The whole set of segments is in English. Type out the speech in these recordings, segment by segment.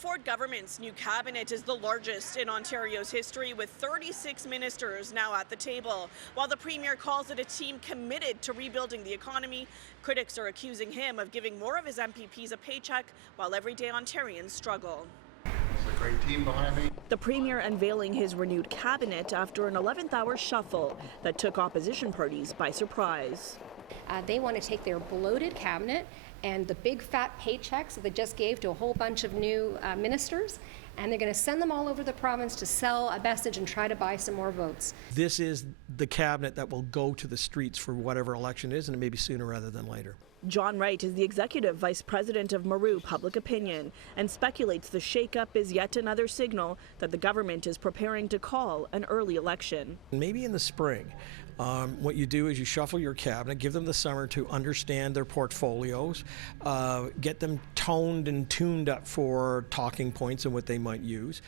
Ford government's new cabinet is the largest in Ontario's history, with 36 ministers now at the table. While the Premier calls it a team committed to rebuilding the economy, critics are accusing him of giving more of his MPPs a paycheck while everyday Ontarians struggle. It's a great team behind me. The Premier unveiling his renewed cabinet after an 11th-hour shuffle that took opposition parties by surprise. They want to take their bloated cabinet and the big fat paychecks that they just gave to a whole bunch of new ministers, and they're going to send them all over the province to sell a message and try to buy some more votes. This is the cabinet that will go to the streets for whatever election is, and it may be sooner rather than later. John Wright is the executive vice president of Maru Public Opinion and speculates the shakeup is yet another signal that the government is preparing to call an early election. Maybe in the spring. What you do is you shuffle your cabinet, give them the summer to understand their portfolios, get them toned and tuned up for talking points and what they might use.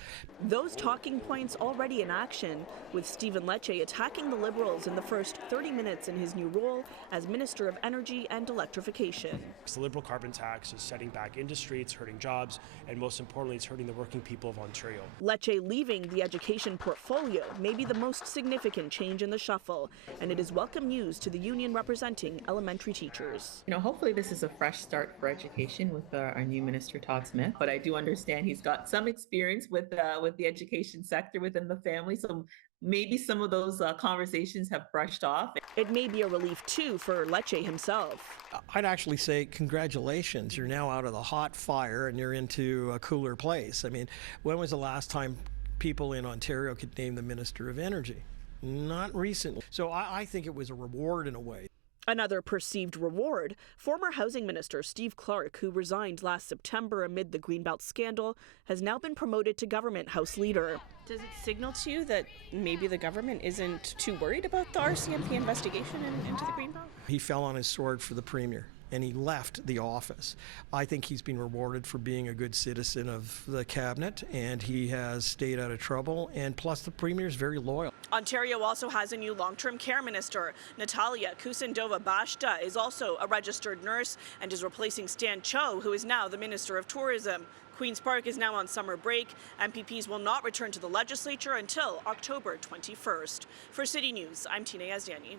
Those talking points already in action, with Stephen Lecce attacking the Liberals in the first 30 minutes in his new role as Minister of Energy and Electrification. The Liberal carbon tax is setting back industry, it's hurting jobs, and most importantly, it's hurting the working people of Ontario. Lecce leaving the education portfolio may be the most significant change in the shuffle, and it is welcome news to the union representing elementary teachers. Hopefully this is a fresh start for education with our new minister, Todd Smith, but I do understand he's got some experience with the education sector within the family, so maybe some of those conversations have brushed off. It may be a relief, too, for Lecce himself. I'd actually say congratulations. You're now out of the hot fire and you're into a cooler place. I mean, when was the last time people in Ontario could name the Minister of Energy? Not recently. So I think it was a reward in a way. Another perceived reward, former Housing Minister Steve Clark, who resigned last September amid the Greenbelt scandal, has now been promoted to government House Leader. Does it signal to you that maybe the government isn't too worried about the RCMP investigation into the Greenbelt? He fell on his sword for the Premier, and he left the office. I think he's been rewarded for being a good citizen of the cabinet, and he has stayed out of trouble, and plus the Premier is very loyal. Ontario also has a new long-term care minister. Natalia Kusindova-Bashta is also a registered nurse and is replacing Stan Cho, who is now the Minister of Tourism. Queen's Park is now on summer break. MPPs will not return to the legislature until October 21st. For City News, I'm Tina Yazdani.